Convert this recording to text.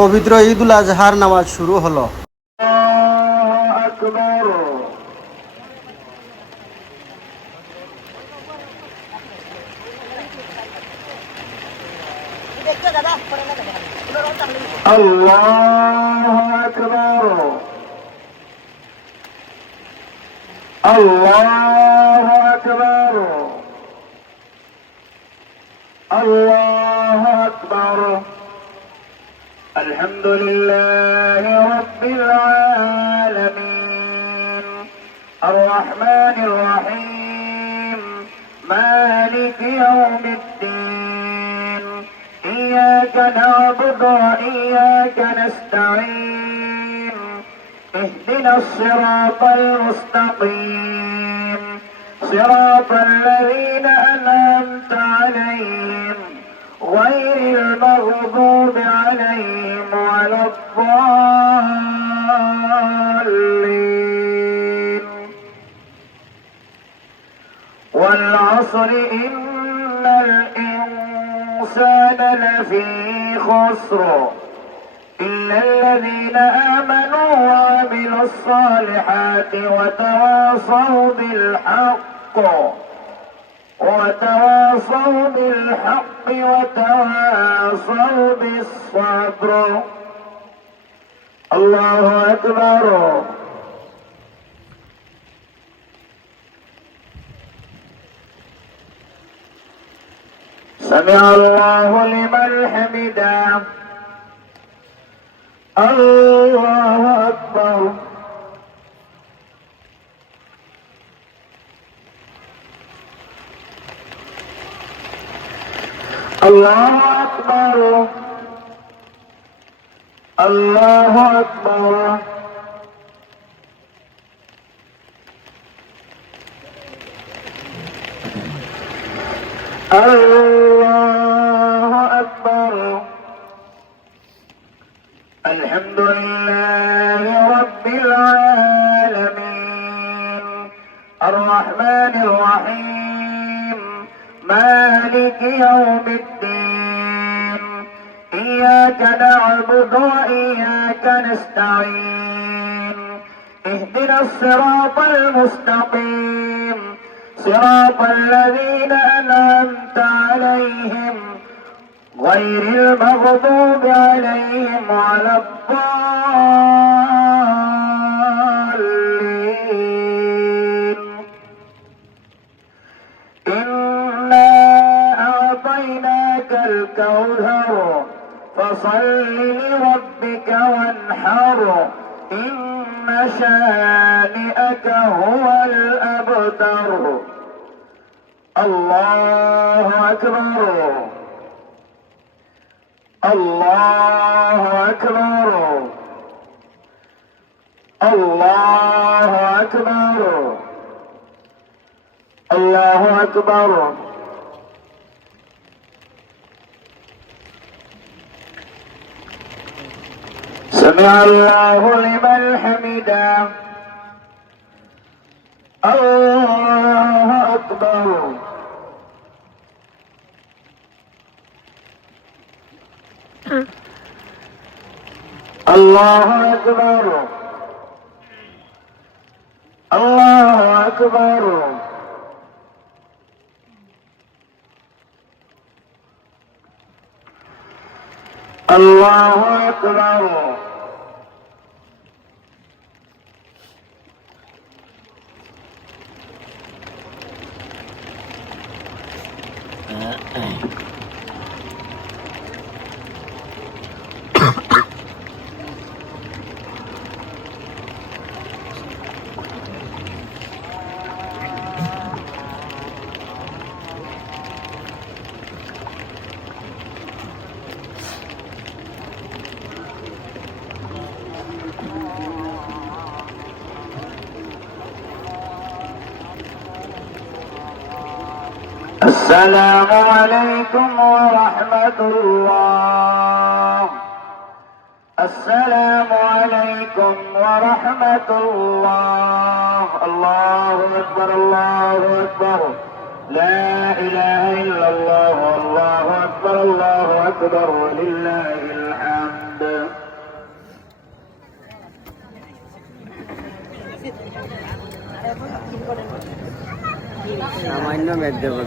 পবিত্র ঈদুল আজহার নামাজ শুরু হলো। আল্লাহু আকবার, আল্লাহু আকবার, আল্লাহু আকবার। আলহামদুলিল্লাহি রাব্বিল আলামিন, আর রহমানির রহিম, মালিকি ইয়াউমিদ্দিন। ইয়্যাকা না'বুদু ওয়া ইয়্যাকা নাস্তাঈন। اهدنا الصراط المستقيم، صراط الذين أنعمت عليهم غير المغضوب عليهم ولا الضالين. والعصر إن الإنسان لفي خسر إلا الذين آمنوا وعملوا الصالحات وتواصوا بالحق وتواصوا بالصبر. الله أكبر. سمع الله لمن حمده. الله أكبر. الله أكبر. الله أكبر. الله أكبر. الحمد لله رب العالمين، الرحمن الرحيم، مالك يوم الدين. إياك نعبد وإياك نستعين. اهدنا الصراط المستقيم، صراط الذين أنعمت عليهم غير المغضوب عليهم ولا الضالين. إنا أعطيناك الكوثر فصل لربك وانحر، إن شانئك هو الأبتر. الله أكبر. الله أكبر. الله أكبر. الله أكبر. سمع الله لمن حمده. الله أكبر. الله أكبر. الله أكبر. الله أكبر. السلام عليكم ورحمة الله. السلام عليكم ورحمة الله. الله أكبر. الله أكبر. لا إله إلا الله. الله أكبر. الله أكبر ولله الحمد. সামান্য মেঘ দেবো